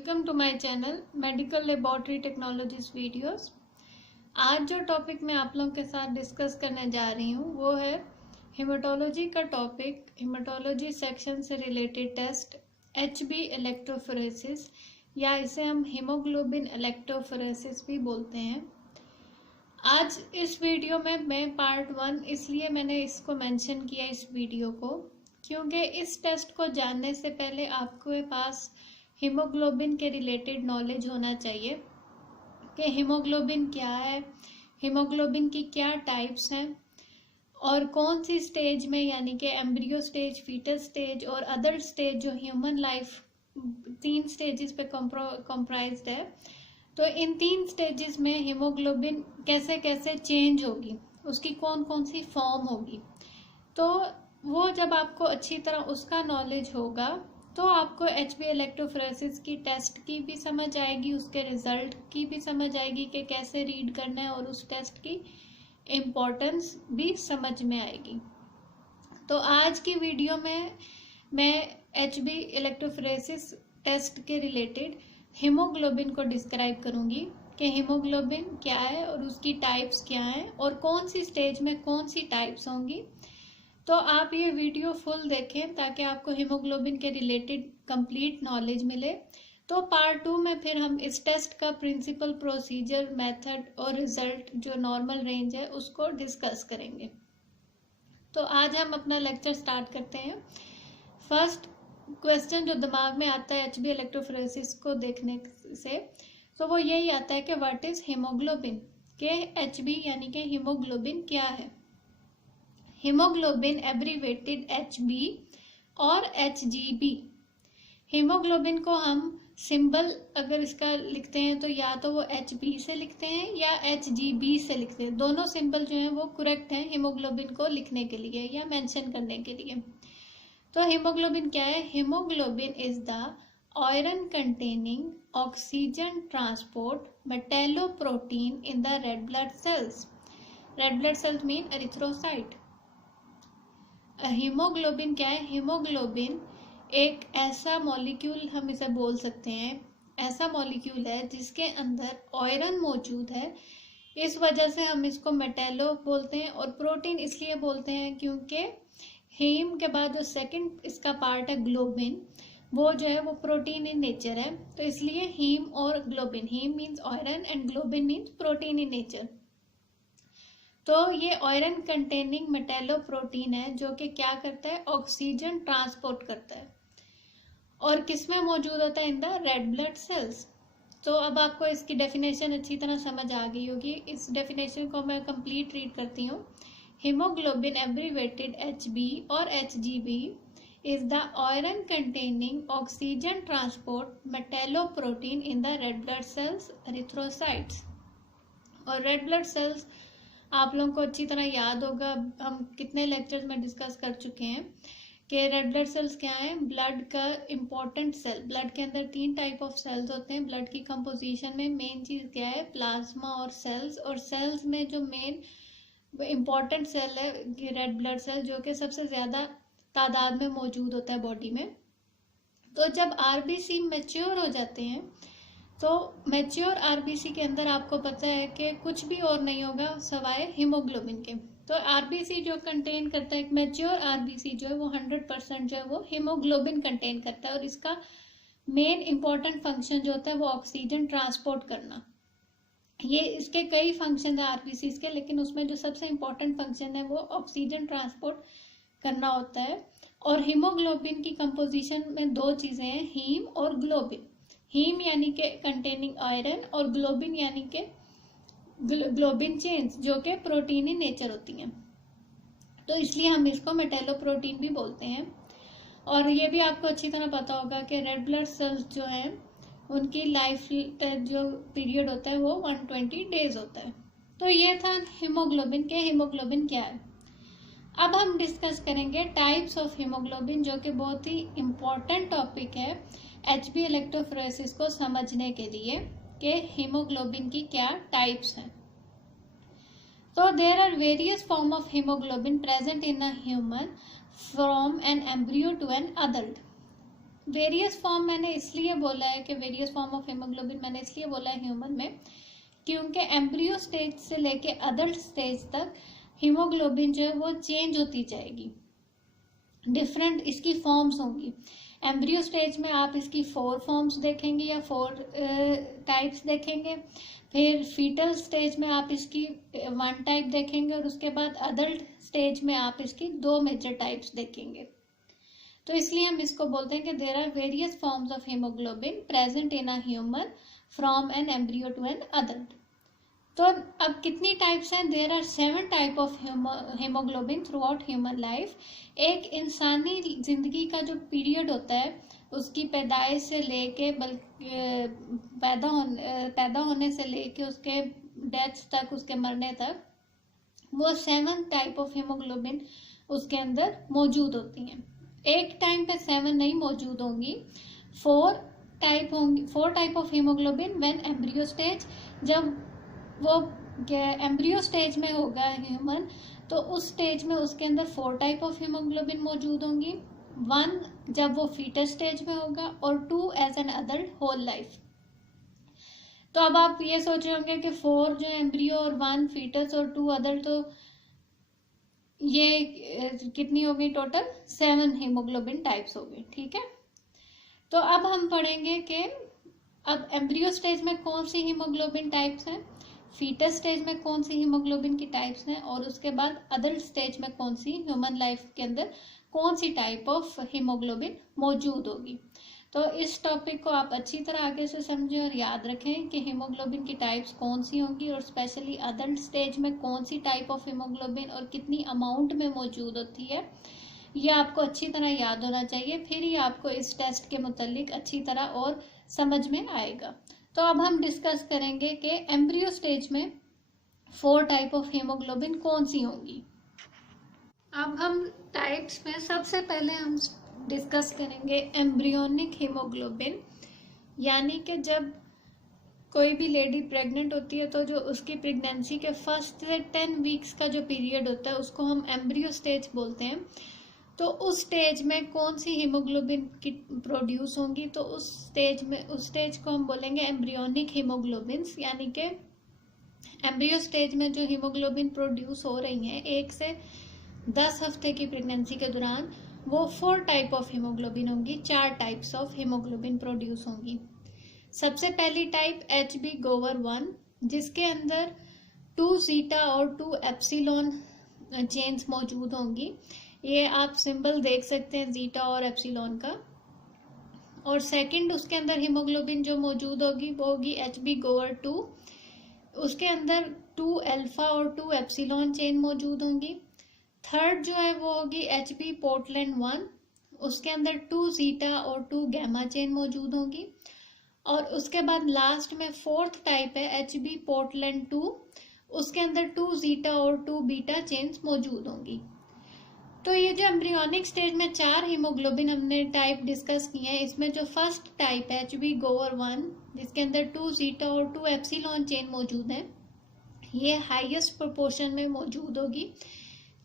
Welcome to my channel medical laboratory technologies videos. आज जो topic मैं आप लोगों के साथ डिस्कस करने जा रही हूँ वो है हेमाटोलॉजी का टॉपिक। हेमाटोलॉजी सेक्शन से रिलेटेड टेस्ट एचबी इलेक्ट्रोफोरेसिस या इसे हम हीमोग्लोबिन इलेक्ट्रोफोरेसिस भी बोलते हैं। आज इस वीडियो में मैं पार्ट 1 इसलिए मैंने इसको मेंशन किया इस वीडियो को क्योंकि इस टेस्ट को जानने से पहले आपके पास हीमोग्लोबिन के रिलेटेड नॉलेज होना चाहिए कि हीमोग्लोबिन क्या है, हीमोग्लोबिन की क्या टाइप्स हैं और कौन सी स्टेज में, यानी कि एम्ब्रियो स्टेज, फीटस स्टेज और अदर स्टेज जो ह्यूमन लाइफ 3 स्टेजेस पे कंप्राइज्ड है। तो इन 3 स्टेजेस में हीमोग्लोबिन कैसे कैसे चेंज होगी, उसकी कौन कौन सी फॉर्म होगी, तो वो जब आपको अच्छी तरह उसका नॉलेज होगा तो आपको एचबी इलेक्ट्रोफोरेसिस की टेस्ट की भी समझ आएगी, उसके रिजल्ट की भी समझ आएगी कि कैसे रीड करना है और उस टेस्ट की इम्पोर्टेंस भी समझ में आएगी। तो आज की वीडियो में मैं एचबी इलेक्ट्रोफोरेसिस टेस्ट के रिलेटेड हीमोग्लोबिन को डिस्क्राइब करूंगी कि हीमोग्लोबिन क्या है और उसकी टाइप्स क्या हैं और कौन सी स्टेज में कौन सी टाइप्स होंगी। तो आप ये वीडियो फुल देखें ताकि आपको हीमोग्लोबिन के रिलेटेड कंप्लीट नॉलेज मिले। तो पार्ट 2 में फिर हम इस टेस्ट का प्रिंसिपल, प्रोसीजर, मेथड और रिजल्ट जो नॉर्मल रेंज है उसको डिस्कस करेंगे। तो आज हम अपना लेक्चर स्टार्ट करते हैं। फर्स्ट क्वेश्चन जो दिमाग में आता है एचबी इलेक्ट्रोफोरेसिस को देखने से, तो वो यही आता है कि व्हाट इज हीमोग्लोबिन, के एचबी यानी कि हीमोग्लोबिन क्या है। हीमोग्लोबिन एब्रीवेटेड एचबी और एचजीबी। हीमोग्लोबिन को हम सिंबल अगर इसका लिखते हैं तो या तो वो एचबी से लिखते हैं या एचजीबी से लिखते हैं। दोनों सिंबल जो हैं वो करेक्ट हैं हीमोग्लोबिन को लिखने के लिए या मेंशन करने के लिए। तो हीमोग्लोबिन क्या है? Hemoglobin is the iron containing oxygen transport metalloprotein in the red blood cells. Red blood cells mean erythrocyte. Hemoglobin क्या है? हीमोग्लोबिन एक ऐसा मॉलिक्यूल, हम इसे बोल सकते हैं, ऐसा मॉलिक्यूल है जिसके अंदर आयरन मौजूद है। इस वजह से हम इसको मेटेलो बोलते हैं और प्रोटीन इसलिए बोलते हैं क्योंकि हीम के बाद जो सेकंड इसका पार्ट है ग्लोबिन, वो जो है वो प्रोटीन इन नेचर है। तो इसलिए हीम और globin, haem means iron and globin means protein in nature. तो ये आयरन कंटेनिंग मेटेलोप्रोटीन है जो कि क्या करता है? ऑक्सीजन ट्रांसपोर्ट करता है। और किसमें मौजूद होता है? इन द रेड ब्लड सेल्स। तो अब आपको इसकी डेफिनेशन अच्छी तरह समझ आ गई होगी। इस डेफिनेशन को मैं कंप्लीट रीड करती हूँ। हीमोग्लोबिन एब्रीवेटेड एचबी और HGB is the iron containing oxygen transport metalloprotein in the red blood cells erythrocytes. और रेड ब्लड सेल्स आप लोगों को अच्छी तरह याद होगा, हम कितने लेक्चर्स में डिस्कस कर चुके हैं कि रेड ब्लड सेल्स क्या है? ब्लड का इम्पोर्टेंट सेल। ब्लड के अंदर 3 टाइप ऑफ सेल्स होते हैं। ब्लड की कंपोजिशन में मेन चीज़ क्या है? प्लाज्मा और सेल्स। और सेल्स में जो मेन इम्पोर्टेंट सेल है रेड ब्लड सेल, जो कि सबसे ज़्यादा तादाद में मौजूद होता है बॉडी में। तो जब आरबीसी मैच्योर हो जाते हैं तो मैच्योर आरबीसी के अंदर आपको पता है कि कुछ भी और नहीं होगा सवाए हीमोग्लोबिन के। तो आरबीसी जो कंटेन करता है, मैच्योर आरबीसी जो है वो 100% जो है वो हीमोग्लोबिन कंटेन करता है। और इसका मेन इंपॉर्टेंट फंक्शन जो होता है वो ऑक्सीजन ट्रांसपोर्ट करना। ये इसके कई फंक्शन है आरबीसी के, लेकिन उसमें जो सबसे इम्पोर्टेंट फंक्शन है वो ऑक्सीजन ट्रांसपोर्ट करना होता है। और हीमोग्लोबिन की कंपोजिशन में 2 चीजें हैं, हीम और ग्लोबिन। हीम यानी कि कंटेनिंग आयरन और ग्लोबिन यानी कि ग्लोबिन चेन्स जो कि प्रोटीन इन नेचर होती हैं। तो इसलिए हम इसको मेटेलोप्रोटीन भी बोलते हैं। और ये भी आपको अच्छी तरह पता होगा कि रेड ब्लड सेल्स जो हैं उनकी लाइफ जो पीरियड होता है वो 120 डेज होता है। तो ये था हीमोग्लोबिन के हीमोग्लोबिन क्या है। अब हम डिस्कस करेंगे टाइप्स ऑफ हीमोग्लोबिन, जो कि बहुत ही इम्पोर्टेंट टॉपिक है एचबी इलेक्ट्रोफोरेसिस को समझने के लिए कि हीमोग्लोबिन की क्या टाइप्स हैं। तो there are various form of haemoglobin present in a human from an embryo to an adult. Various form मैंने इसलिए बोला है कि वेरियस फॉर्म ऑफ हीमोग्लोबिन मैंने इसलिए बोला है ह्यूमन में, क्योंकि एम्ब्रियो स्टेज से लेके अडल्ट स्टेज तक हीमोग्लोबिन जो है वो चेंज होती जाएगी, डिफरेंट इसकी फॉर्म्स होंगी। एम्ब्रियो स्टेज में आप इसकी 4 फॉर्म्स देखेंगे या 4 टाइप्स देखेंगे, फिर फीटल स्टेज में आप इसकी 1 टाइप देखेंगे, और उसके बाद अडल्ट स्टेज में आप इसकी 2 मेजर टाइप्स देखेंगे। तो इसलिए हम इसको बोलते हैं कि there are various forms of haemoglobin present in a human from an embryo to an adult. तो अब कितनी टाइप्स हैं? There are 7 type of haemoglobin throughout human life. एक इंसानी जिंदगी का जो पीरियड होता है, उसकी पैदाइश से लेके पैदा होने से लेके उसके डेथ तक, उसके मरने तक, वो 7 टाइप ऑफ हीमोग्लोबिन उसके अंदर मौजूद होती हैं। एक टाइम पे 7 नहीं मौजूद होंगी, 4 टाइप होंगी। 4 type of haemoglobin when embryo stage, जब वो एम्ब्रियो स्टेज में होगा ह्यूमन, तो उस स्टेज में उसके अंदर 4 टाइप ऑफ हीमोग्लोबिन मौजूद होंगी। 1 जब वो फीटस स्टेज में होगा, और 2 as an adult whole life. तो अब आप ये सोच रहे होंगे कि 4 जो एम्ब्रियो और 1 फीटस और 2 अडल्ट, तो ये कितनी हो गई टोटल? 7 हीमोग्लोबिन टाइप्स हो गई। ठीक है, तो अब हम पढ़ेंगे कि अब एम्ब्रियो स्टेज में कौन सी हीमोग्लोबिन टाइप्स हैं, फीटस स्टेज में कौन सी हीमोग्लोबिन की टाइप्स हैं, और उसके बाद अडल्ट स्टेज में कौन सी, ह्यूमन लाइफ के अंदर कौन सी टाइप ऑफ हीमोग्लोबिन मौजूद होगी। तो इस टॉपिक को आप अच्छी तरह आगे से समझें और याद रखें कि हीमोग्लोबिन की टाइप्स कौन सी होंगी, और स्पेशली अडल्ट स्टेज में कौन सी टाइप ऑफ हीमोग्लोबिन और कितनी अमाउंट में मौजूद होती है। ये आपको अच्छी तरह याद होना चाहिए, फिर ही आपको इस टेस्ट के मुतालिक अच्छी तरह और समझ में आएगा। तो अब हम डिस्कस करेंगे कि एम्ब्रियो स्टेज में 4 टाइप ऑफ हीमोग्लोबिन कौन सी होंगी। अब हम टाइप्स में सबसे पहले हम डिस्कस करेंगे एम्ब्रियोनिक हीमोग्लोबिन, यानी कि जब कोई भी लेडी प्रेग्नेंट होती है तो जो उसकी प्रेगनेंसी के फर्स्ट से 10 वीक्स का जो पीरियड होता है उसको हम एम्ब्रियो स्टेज बोलते हैं। तो उस स्टेज में कौन सी हीमोग्लोबिन की प्रोड्यूस होंगी, तो उस स्टेज को हम बोलेंगे एम्ब्रियोनिक हीमोग्लोबिन्स, यानी कि एम्ब्रियो स्टेज में जो हीमोग्लोबिन प्रोड्यूस हो रही हैं 1 से 10 हफ्ते की प्रेगनेंसी के दौरान, वो 4 टाइप ऑफ हीमोग्लोबिन होंगी, 4 टाइप्स ऑफ हीमोग्लोबिन प्रोड्यूस होंगी। सबसे पहली टाइप HB गोवर 1, जिसके अंदर 2 जीटा और 2 एप्सिलॉन चेन्स मौजूद होंगी। ये आप सिंबल देख सकते हैं जीटा और एप्सिलॉन का। और सेकंड उसके अंदर हीमोग्लोबिन जो मौजूद होगी वो होगी HB गोवर 2, उसके अंदर 2 अल्फा और 2 एप्सिलॉन चेन मौजूद होंगी। थर्ड जो है वो होगी HB पोर्टलैंड 1, उसके अंदर 2 जीटा और 2 गैमा चेन मौजूद होंगी। और उसके बाद लास्ट में 4th टाइप है HB पोर्टलैंड 2, उसके अंदर 2 जीटा और 2 बीटा चेन्स मौजूद होंगी। तो ये जो एम्ब्रियोनिक स्टेज में 4 हीमोग्लोबिन हमने टाइप डिस्कस किए हैं, इसमें जो फर्स्ट टाइप है HB गोवर 1, जिसके अंदर 2 जीटा और 2 एप्सिलॉन चेन मौजूद है, ये हाईएस्ट प्रोपोर्शन में मौजूद होगी।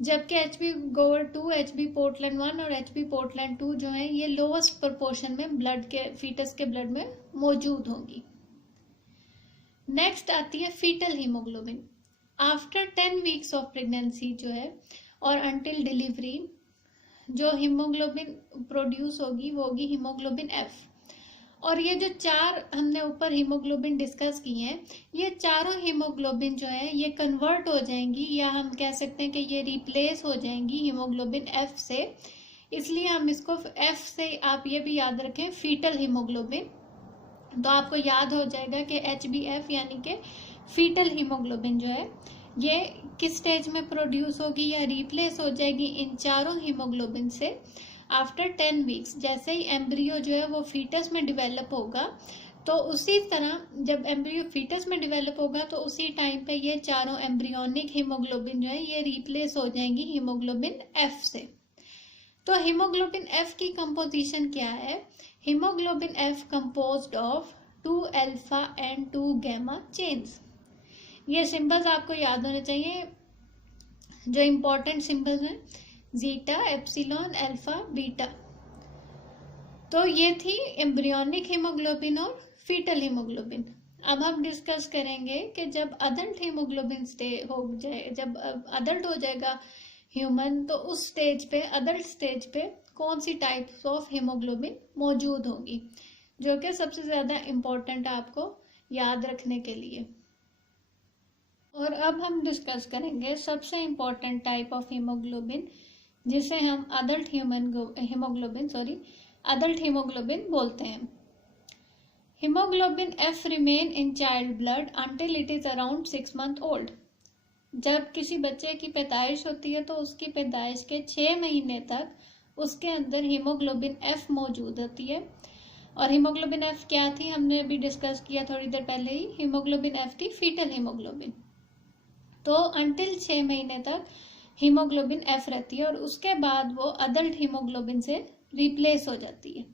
जबकि HB गोवर 2, HB पोर्टलैंड 1 और HB पोर्टलैंड 2 जो है ये लोएस्ट प्रोपोर्शन में ब्लड के, फीटस के ब्लड में मौजूद होंगी। नेक्स्ट आती है foetal haemoglobin. After 10 weeks of pregnancy जो है और अंटिल डिलीवरी, जो हीमोग्लोबिन प्रोड्यूस होगी वो होगी हीमोग्लोबिन F। और ये जो 4 हमने ऊपर हीमोग्लोबिन डिस्कस की हैं, ये चारों हीमोग्लोबिन जो है ये कन्वर्ट हो जाएंगी, या हम कह सकते हैं कि ये रिप्लेस हो जाएंगी हीमोग्लोबिन F से। इसलिए हम इसको F से, आप ये भी याद रखें, फीटल हीमोग्लोबिन। तो आपको याद हो जाएगा कि HbF यानी कि फीटल हीमोग्लोबिन जो है ये किस स्टेज में प्रोड्यूस होगी या रिप्लेस हो जाएगी इन चारों हीमोग्लोबिन से आफ्टर 10 वीक्स। जैसे ही एम्ब्रियो जो है वो फीटस में डिवेलप होगा, तो उसी तरह जब एम्ब्रियो फीटस में डिवेलप होगा तो उसी टाइम पे ये चारों एम्ब्रियोनिक हीमोग्लोबिन जो है ये रिप्लेस हो जाएंगी हीमोग्लोबिन F से। तो हीमोग्लोबिन F की कंपोजिशन क्या है? Haemoglobin F composed of 2 alpha and 2 gamma chains. ये सिंबल्स आपको याद होने चाहिए, जो इम्पोर्टेंट सिंबल्स हैं, जीटा, एप्सिलॉन, अल्फा, बीटा। तो ये थी एम्ब्रियोनिक हीमोग्लोबिन और फीटल हीमोग्लोबिन। अब हम डिस्कस करेंगे कि जब अडल्ट हीमोग्लोबिन जब अडल्ट हो जाएगा ह्यूमन, तो उस स्टेज पे, अडल्ट स्टेज पे कौन सी टाइप्स ऑफ हीमोग्लोबिन मौजूद होगी, जो कि सबसे ज़्यादा इम्पोर्टेंट है आपको याद रखने के लिए। और अब हम डिस्कस करेंगे सबसे इम्पोर्टेंट टाइप ऑफ हीमोग्लोबिन, जिसे हम अडल्ट हीमोग्लोबिन बोलते हैं। Haemoglobin F remain in child blood until it is around 6 months old. जब किसी बच्चे की पैदाइश होती है तो उसकी पैदाइश के 6 महीने तक उसके अंदर हीमोग्लोबिन एफ मौजूद होती है। और हीमोग्लोबिन एफ क्या थी, हमने अभी डिस्कस किया थोड़ी देर पहले ही। हीमोग्लोबिन एफ थी फीटल हीमोग्लोबिन। तो अंटिल 6 महीने तक हीमोग्लोबिन एफ रहती है और उसके बाद वो अडल्ट हीमोग्लोबिन से रिप्लेस हो जाती है।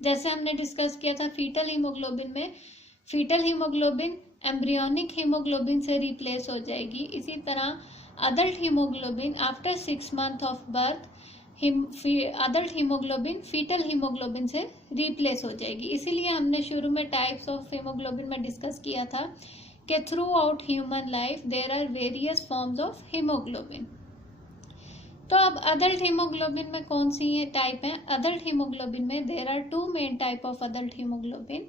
जैसे हमने डिस्कस किया था फीटल हीमोग्लोबिन में, फीटल हीमोग्लोबिन एम्ब्रियोनिक हीमोग्लोबिन से रिप्लेस हो जाएगी। इसी तरह adult haemoglobin after 6 months of birth adult haemoglobin foetal haemoglobin से रिप्लेस हो जाएगी। इसीलिए हमने शुरू में टाइप्स ऑफ हीमोग्लोबिन में डिस्कस किया था कि throughout human life there are various forms of haemoglobin. तो अब अडल्ट हीमोग्लोबिन में कौन सी ये टाइप है? अडल्ट हीमोग्लोबिन में there are 2 main type of adult haemoglobin.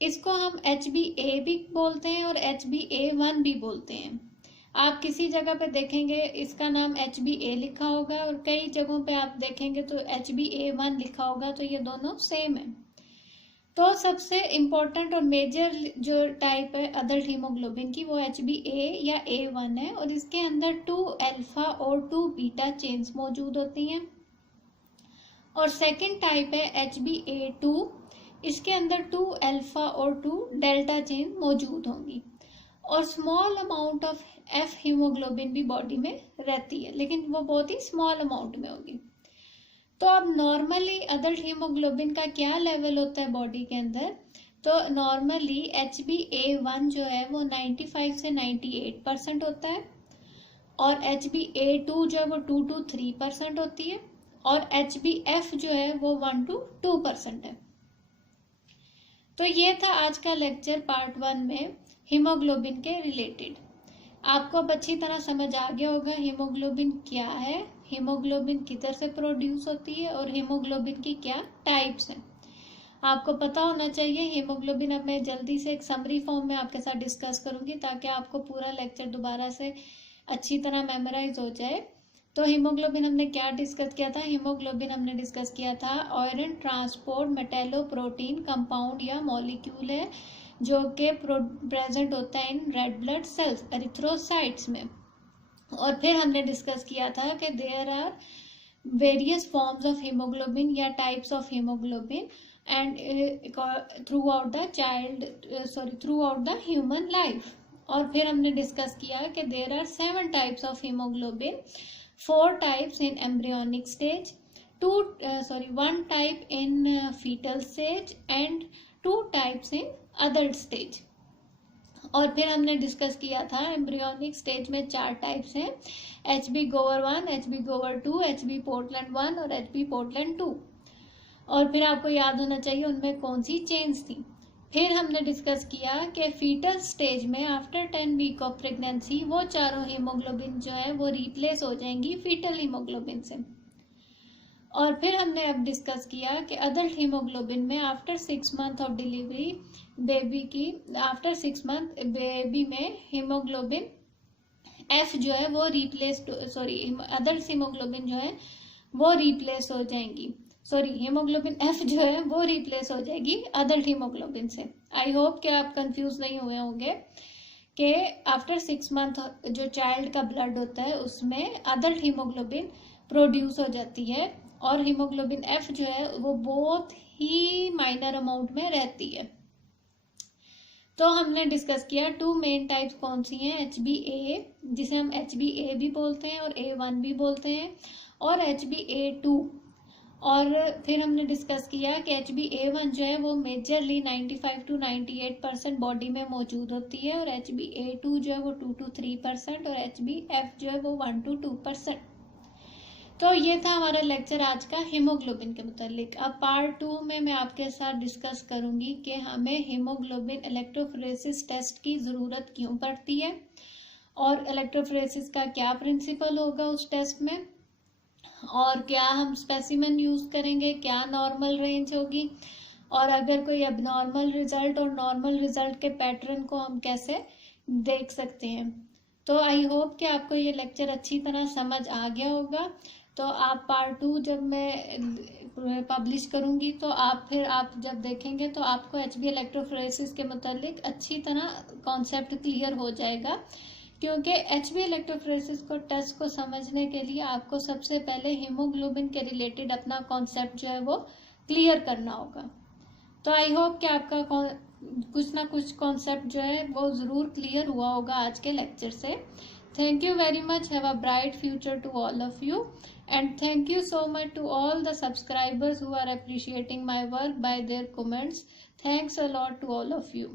इसको हम HbA भी बोलते हैं और HbA1 भी बोलते हैं। आप किसी जगह पे देखेंगे इसका नाम HbA लिखा होगा और कई जगहों पे आप देखेंगे तो HbA1 लिखा होगा, तो ये दोनों सेम है। तो सबसे इम्पोर्टेंट और मेजर जो टाइप है अडल्ट हीमोग्लोबिन की वो HbA या A1 है और इसके अंदर 2 अल्फा और 2 बीटा चेन्स मौजूद होती हैं। और सेकंड टाइप है HbA2, इसके अंदर 2 अल्फा और 2 डेल्टा चेन मौजूद होंगी। और small amount of F haemoglobin भी बॉडी में रहती है, लेकिन वो बहुत ही स्मॉल अमाउंट में होगी। तो अब नॉर्मली अडल्ट हीमोग्लोबिन का क्या लेवल होता है बॉडी के अंदर? तो नॉर्मली HbA1 जो है वो 95 से 98% होता है और HbA2 जो है वो 2 to 3% होती है और HbF जो है वो 1 to 2% है। तो ये था आज का लेक्चर पार्ट 1 में हीमोग्लोबिन के रिलेटेड। आपको अब अच्छी तरह समझ आ गया होगा हीमोग्लोबिन क्या है, हीमोग्लोबिन किधर से प्रोड्यूस होती है और हीमोग्लोबिन की क्या टाइप्स हैं। आपको पता होना चाहिए हीमोग्लोबिन। अब मैं जल्दी से एक समरी फॉर्म में आपके साथ डिस्कस करूंगी ताकि आपको पूरा लेक्चर दोबारा से अच्छी तरह मेमोराइज हो जाए। तो हीमोग्लोबिन हमने क्या डिस्कस किया था? हीमोग्लोबिन हमने डिस्कस किया था आयरन ट्रांसपोर्ट मेटेलोप्रोटीन कंपाउंड या मॉलिक्यूल है जो कि प्रेजेंट होता है in red blood cells erythrocytes में। और फिर हमने डिस्कस किया था कि there are various forms of hemoglobin या types of hemoglobin and throughout the human life. और फिर हमने डिस्कस किया कि there are 7 types of hemoglobin, 4 types in embryonic stage, 1 type in fetal stage and 2 types in adult stage. और फिर हमने discuss किया था एम्ब्रियोनिक स्टेज में 4 टाइप्स हैं, HB गोवर 1, HB गोवर 2, HB पोर्टलैंड 1 और HB पोर्टलैंड 2। और फिर आपको याद होना चाहिए उनमें कौन सी चेन्स थी। फिर हमने डिस्कस किया कि फीटल स्टेज में आफ्टर 10 वीक ऑफ प्रेगनेंसी वो चारों हीमोग्लोबिन जो है वो रिप्लेस हो जाएंगी फीटल हीमोग्लोबिन से। और फिर हमने अब डिस्कस किया कि अडल्ट हीमोग्लोबिन में after 6 months of delivery after 6 months baby में हीमोग्लोबिन एफ जो है वो अडल्ट हीमोग्लोबिन जो है वो रिप्लेस हो जाएंगी। हीमोग्लोबिन एफ जो है वो रिप्लेस हो जाएगी अडल्ट हीमोग्लोबिन से। आई होप कि आप कंफ्यूज नहीं हुए होंगे कि आफ्टर 6 months जो चाइल्ड का ब्लड होता है उसमें अडल्ट हीमोग्लोबिन प्रोड्यूस हो जाती है और हीमोग्लोबिन एफ जो है वो बहुत ही माइनर अमाउंट में रहती है। तो हमने डिस्कस किया 2 मेन टाइप्स कौन सी हैं, HbA जिसे हम HbA भी बोलते हैं और A1 भी बोलते हैं और HbA2। और फिर हमने डिस्कस किया कि HbA1 जो है वो मेजरली 95 to 98% बॉडी में मौजूद होती है और HbA2 जो है वो 2 to 3% और HbF जो है वो 1 to 2%। तो ये था हमारा लेक्चर आज का हीमोग्लोबिन के मुतालिक। अब पार्ट 2 में मैं आपके साथ डिस्कस करूंगी कि हमें हीमोग्लोबिन इलेक्ट्रोफोरेसिस टेस्ट की ज़रूरत क्यों पड़ती है और इलेक्ट्रोफोरेसिस का क्या प्रिंसिपल होगा उस टेस्ट में, और क्या हम स्पेसिमेन यूज़ करेंगे, क्या नॉर्मल रेंज होगी, और अगर कोई अबनॉर्मल रिजल्ट और नॉर्मल रिजल्ट के पैटर्न को हम कैसे देख सकते हैं। तो आई होप कि आपको ये लेक्चर अच्छी तरह समझ आ गया होगा। तो आप पार्ट 2 जब मैं पब्लिश करूँगी तो आप जब देखेंगे तो आपको एचबी इलेक्ट्रोफोरेसिस के मुतालिक अच्छी तरह कॉन्सेप्ट क्लियर हो जाएगा, क्योंकि एचबी इलेक्ट्रोफोरेसिस को टेस्ट को समझने के लिए आपको सबसे पहले हीमोग्लोबिन के रिलेटेड अपना कॉन्सेप्ट जो है वो क्लियर करना होगा। तो आई होप कि आपका कुछ ना कुछ कॉन्सेप्ट जो है वो ज़रूर क्लियर हुआ होगा आज के लेक्चर से। Thank you very much, have a bright future to all of you, and thank you so much to all the subscribers who are appreciating my work by their comments. Thanks a lot to all of you.